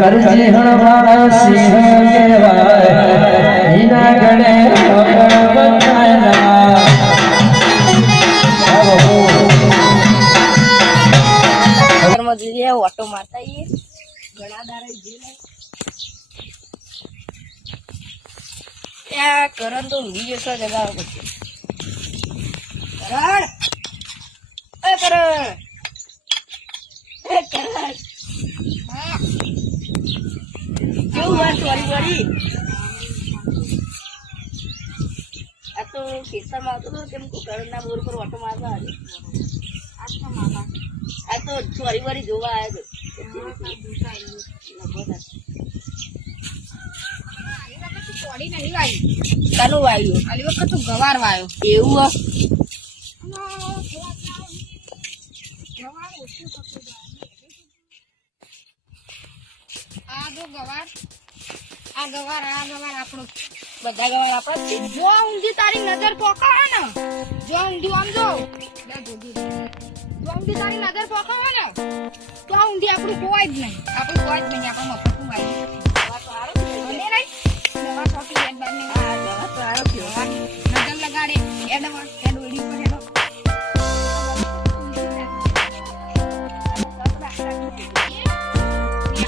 કરજી હણવાળા સિંહ કહેવાય ઈના ગણે બતાના ઓટો મારતા ઘણા દાડા ત્યાં કરણ તો ઊંઘી જશો જગાડો પછી કરણ એ કરણ કેવું વાત સોરી સોરી આ તો ખેતરમાં આવતો હતો તેમ કરણ ના બોર પર ઓટો મારવા આ તો સોરી વરી જોવા આવ્યો કાનું વાયું આલી વખત તું ગવાર વાયો એવું આપણો બધા ગવાર આપડે જો ઊંધી તારી નજર પોકાવે ને જો ઊંધી આમ જો ઊંધી તારી નજર પોકાવે ને તો ઊંધી આપણું કોઈ જ નહીં આપણે મફતનું વાય નજર લગાડે એડ ઓડી પર હેડો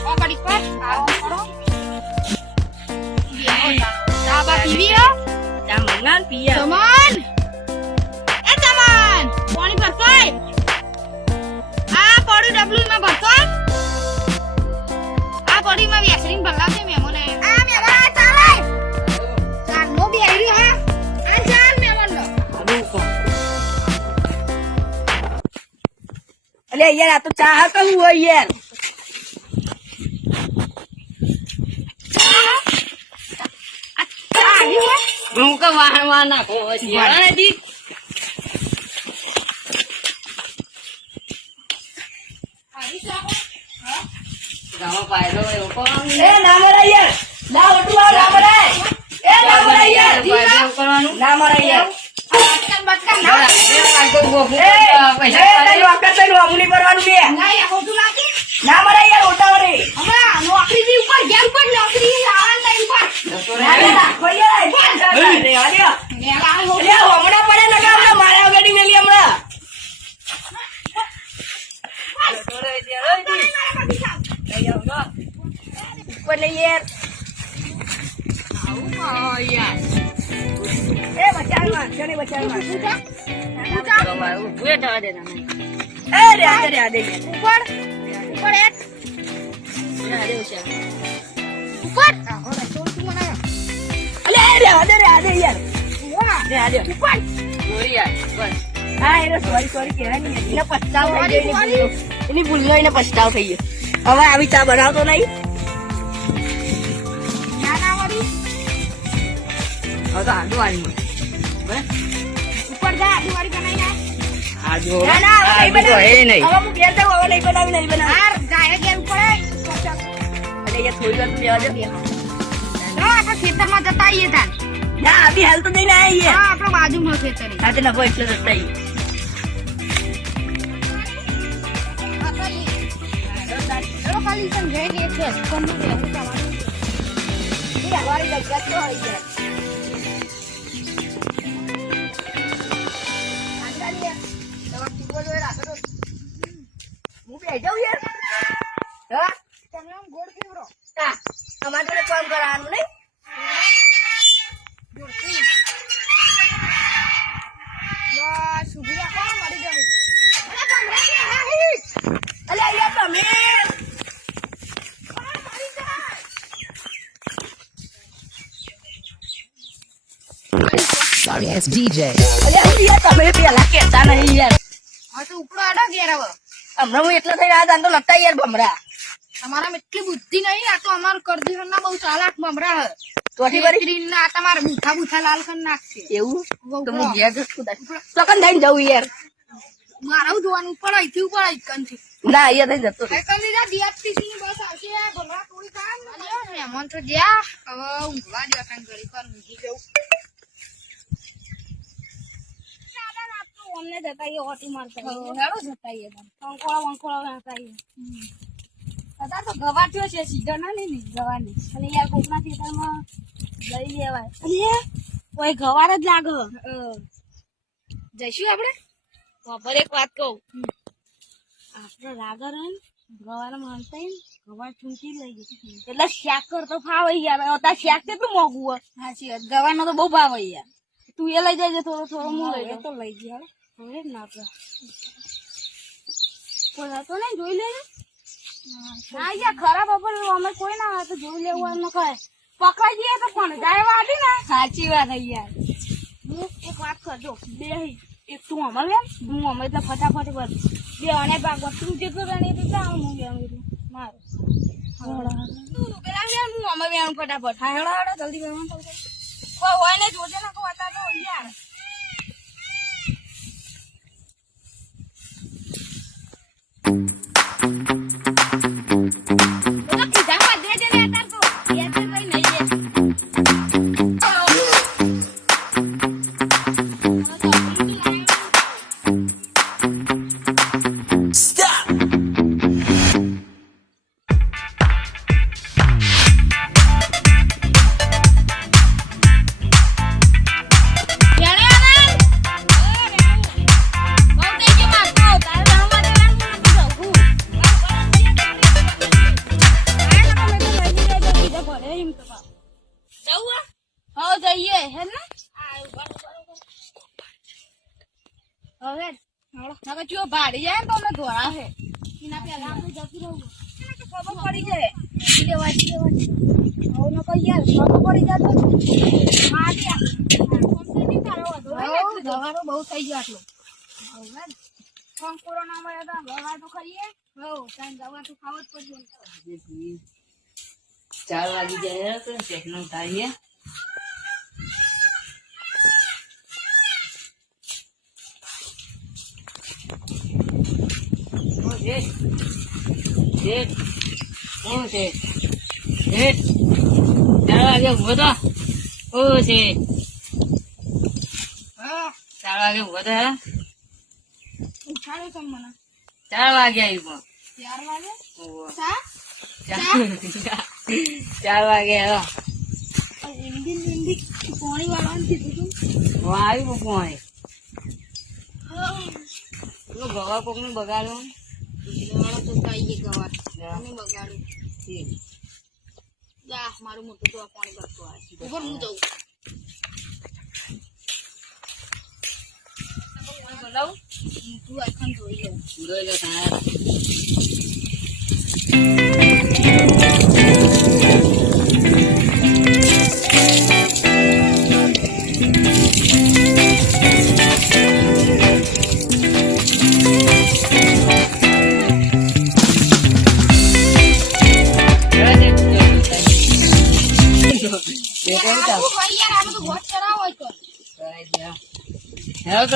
ઓકડી પર આવો કરો સાબા પીવીઓ જામંગાન પીયા સમાન એ સમાન પાણી ભરતોય આ પડી ડબલું માં ભરતોય આ પડી માં વેસરીન ભરલા છે મેમોને આ મેમા ચાલે ચાલ નો બી આવી હા આ ચાલ મેમન નો અલે યાર આ તો ચા કહું હોય યાર હું ક વાહવા નાખો જી ગાવા પાયલો એવો કોણ એ ના મરા યાર ના ઓટુ આ ના મરા એ ના મરા યાર પાયલો કરવાનું ના મરા યાર બટકા ના એ કોઈ ગોફુ પૈસા તઈ વખત તઈ અમુની ભરવાનું બે ના યાર ઓટુ લાગી ના મરા યાર ઓટા વરે હમણા નોકરી ની ઉપર ઘેર ઉપર નોકરી આવન તઈ ઉપર રાખો યાર રે આલ્યો હમણાં પડે લગાવ મારા ગાડી મેલી હમણાં ઉપર લઈ યાર એ બચાવમાં ચણે બચાવમાં બેઠા દે એ રે આ દે ઉપર ઉપર એક ઉપર ઓરે ચોર તું મને અલે રે આ દે યાર વાહ રે આ દે ઉપર ચોરી યાર બસ હા એનો સોરી કહેવાય ને એને પસ્તાવ થઈ ગયો એની ભૂલનો એને પસ્તાવ થઈ ગયો હવે આવી ચા બનાવતો નહીં હવે તો આદુ વાળી ઉપર જા આદુ વાળી બનાવી ના આદુ તો હે નહીં હવે હું ઘેર જાઉં હવે નહીં બનાવી યાર ગાય ઘેર પડે અરે યાર થોડી વાર તું બેવા દે ના આપણે ખેતરમાં જતા આવીએ તાર ના અભી હાલ તો દઈને આવીએ હા આપણો બાજુમાં ખેતર હા તે નફો એટલે જતા આવીએ ખાલી સમજાય કે છે કોણ નું રહેવું તમારું એ હવારી જગ્યા તો આવી જાય હું બે જાઉં યાર હા તમે આમ ગોળ કેવરો હા અમારે જોડે કામ કરવાનું નહીં સુભી રાખો મળી જવું અલે યાર તમે Sorry, it's DJ. અલે યાર તમે પેલા કહેતા નહીં યાર હા તો ઉપડો આડા ઘેર હવે હમણાં હું એટલો થઈ રહ્યા તો લગતા યાર ભમરા તમારા એટલી બુદ્ધિ નહીં આ તો અમાર કરદી ના બહુ ચાલાક ભમરા હ તોથી બરી ના તમારે બુથા લાલ કર નાખશે એવું તો હું ઘેર જતો સકન થઈને જવું યાર મારું જોવાનું પડે થી ઉપર કંથી ના અહીંયા થઈ જતો કંદી જા ડીએફટીસી ની બસ આવશે ભમરા થોડી કામ મહેમાન તો જ્યા હવે ઊંઘવા દે કાંઈ ઘડી પર ઊંઘી જવું અમને જતાઈએ ઓટી મારતા હેડો જતાઈએ વંકોળા જતાઈએ અત્યારે તો ગવાર થયો છે સીઝન નહીં ગવાની અને યાર કોકના ખેતરમાં લઈ લેવાય અને કોઈ ગવાર જ લાગે જઈશું આપણે બપોર એક વાત કહું આપણે લાગે રહે ને ગવાર માનતા ગવાર ચૂંટી લઈ ગઈ એટલે શાક કરતો ફાવે યાર અત્યારે શાક કેટલું મોંઘું હોય સાચી વાત ગવારનો તો બહુ ભાવ યાર તું એ લઈ જજે થોડો થોડો હું લઈ જાઉં તો લઈ ગયા હવે જ ના આપણે કોઈ હતો ને જોઈ લેજે ના યાર ખરાબ બપોર અમે કોઈ ના આવે તો જોઈ લેવું એમ કહે પકડાઈ જઈએ તો કોણ જાય વાટી ને સાચી વાત યાર હું એક વાત કરજો બે એક તું અમલ એમ હું અમલ એટલે ફટાફટ કર બે અને ભાગ તું જેટલું ગણે એટલું હું એમ મારું પેલા હું અમે વેણું ફટાફટ હા હેડો હેડો જલ્દી વેણું કોઈ હોય ને જોજે ના કોઈ હતા તો યાર ભાડી જાય તો અમને ધોળા છે એના પેલા આપણે જતું રહું ખબર પડી જાય દેવાય હવે કઈ યાર ખબર પડી જાય તો ગવારો બહુ થઈ ગયો આટલો કંકોરો ના મળે તો ગવાર તો ખાઈએ ગવાર તો ખાવો જ પડશે 4 વાગી જાય તો ટેકનો થાય શું છે 4 વાગે ઉભો તો ઓ છે 4 વાગે ઉભો તો ઉઠાડો તમે મને 4 વાગે આવી પણ 4 વાગે પાણી વાળવાનું કીધું તું આવ્યું પાણી ગવા કોક ને બગાડો તો કઈ ગવાર બગાડું જા મારું મોટું તો પાણી ભરતો આવે હું જઉં બનાવું તું આખા જોઈ લે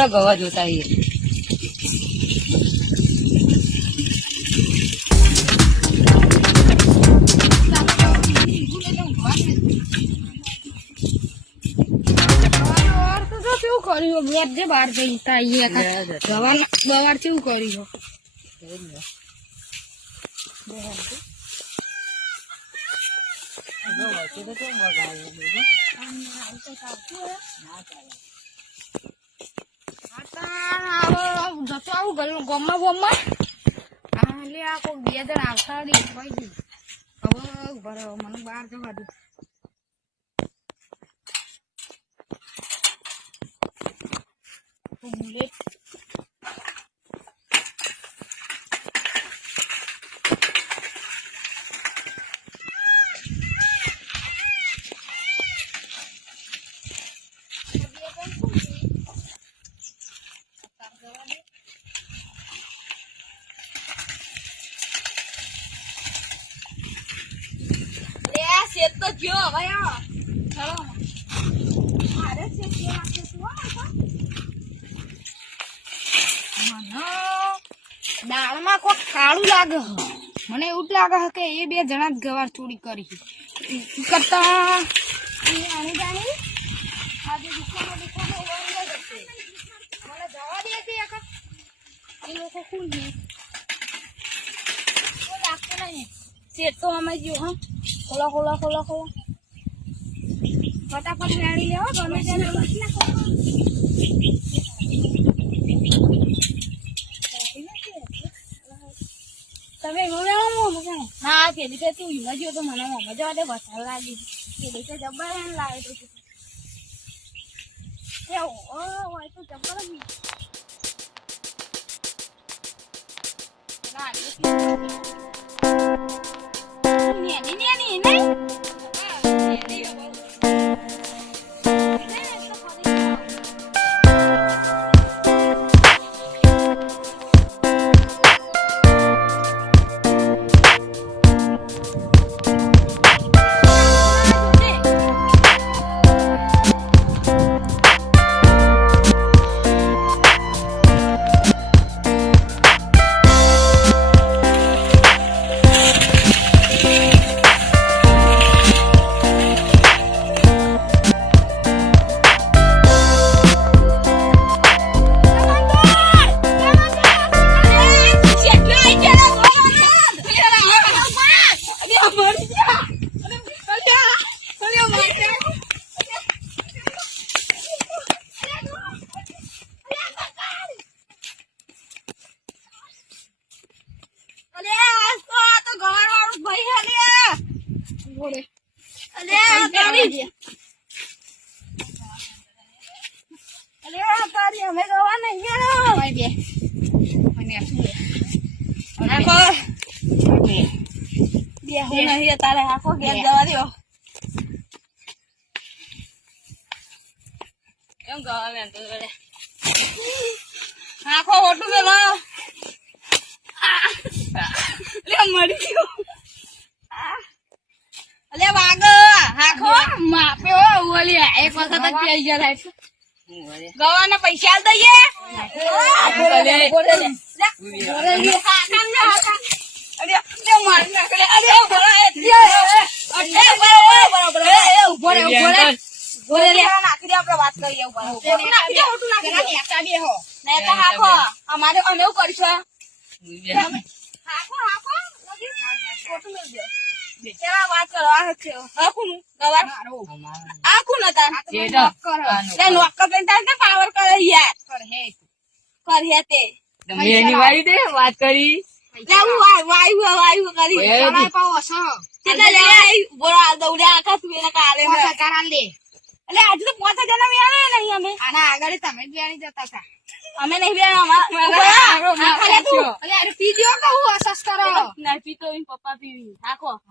ગવા જોતા બહાર જઈ ગવાર કેવું કર્યું જતો આવું ગમમાં બોમમાં એટલે આ કોઈ 2 જણ આવતા હવે ઉભા મને બહાર જવા દે બુલેટ તો જો હવે ચલો મારે છે કે નાખે તું મને દાળમાં કોઈ કાળું લાગે મને એવું જ લાગે કે એ 2 જણા જ ગવાર ચોરી કરી કરતા આની જાણી આજે દુકાનો મને જવા દે છે એ લોકો ખુલ નહીં કોઈ રાખતો નહીં શેઠ તો અમે ગયો હા ખોલો ખોલો ખોલો ખોલો ફટાફટ મેળી લેવો ગમે તેને લખી નાખો તમે હા પેલી કે તું હિમા જ્યો તો મને મજા આવે વધારે લાગી પેલી કે જબ્બર એમ લાવે તો હોય તો જબ્બર અમે ગવા નહીં તારે આખો ગેસ જવા દો કેમ ગવા મેં તો લે આખો ઓટું મેલો લે મરી ગયો અલે વાગ આખો માપ્યો ઓલી એક વખત જ પી ગયા થાય ગવાના પૈસા આલ દઈએ અમારે અમે એવું કરશો વાત કરો આખું નતા નોકર પાવર કરે યાર કરે તે એની વાળી દે વાત કરી વાયુ કરી દৌડ્યા આખા તું એને કાલે એટલે આજે તો 5000 મેળવે નહીં અમે આના આગળ તમે જ બેણી જતા હતા અમે નહીં પીજો કહું અસસ કરો ના પીતો પપ્પા પીવી આખો આખો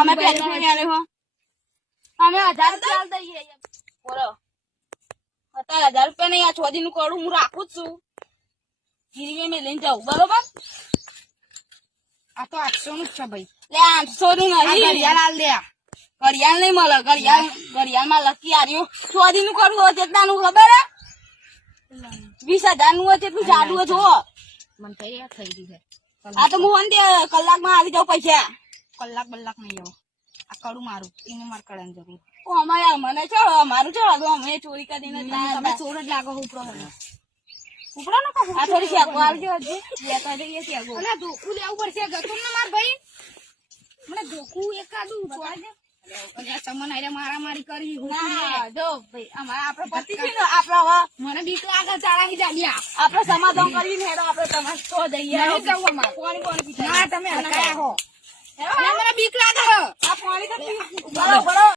અમે પહેલી અમે 1000 રૂપિયા દઈએ બોલો 1000 રૂપિયા નહીં આ છોડી નું કરું હું રાખું જ છું ગીરી મેં લઈને જાઉં બરોબર આ તો 800 નું જ છે ભાઈ લે 800 નું નહીં ઘડિયાળ લે ઘડિયાળ નહીં મળે ઘડિયાળ માં લકી આવ્યું છોડી નું કરું હોય તેટલા નું ખબર હે 20000 નું હોય તેટલું જાડું હોય જો મને થઈ ગયું આ તો હું કલાકમાં આવી જાઉં પૈસા કલાક નહીં આવો આ કડું મારું એને મારે કડવાની જરૂર અમારે મને છો મારું છો અમે ચોરી કરીને તમે ચોર જ લાગો ઉપરો ઉપરો નો આ થોડી શેકો આવજો હજી લેતા જઈએ શેકો અલે ધોકું લેવું પડશે ગતું ને માર ભાઈ મને ધોકું એકાદું છોડજે અલે સમન આરે મારામારી કરી ના જો ભાઈ અમારા આપણે પતિ છે ને આપણા મને બીક લાગે ચાળાની જાડિયા આપણે સમાધાન કરીને હેડો આપણે તમે તો જઈએ નહીં જવું અમાર કોણ પીછે ના તમે હકાયા હો મને બીક લાગે આ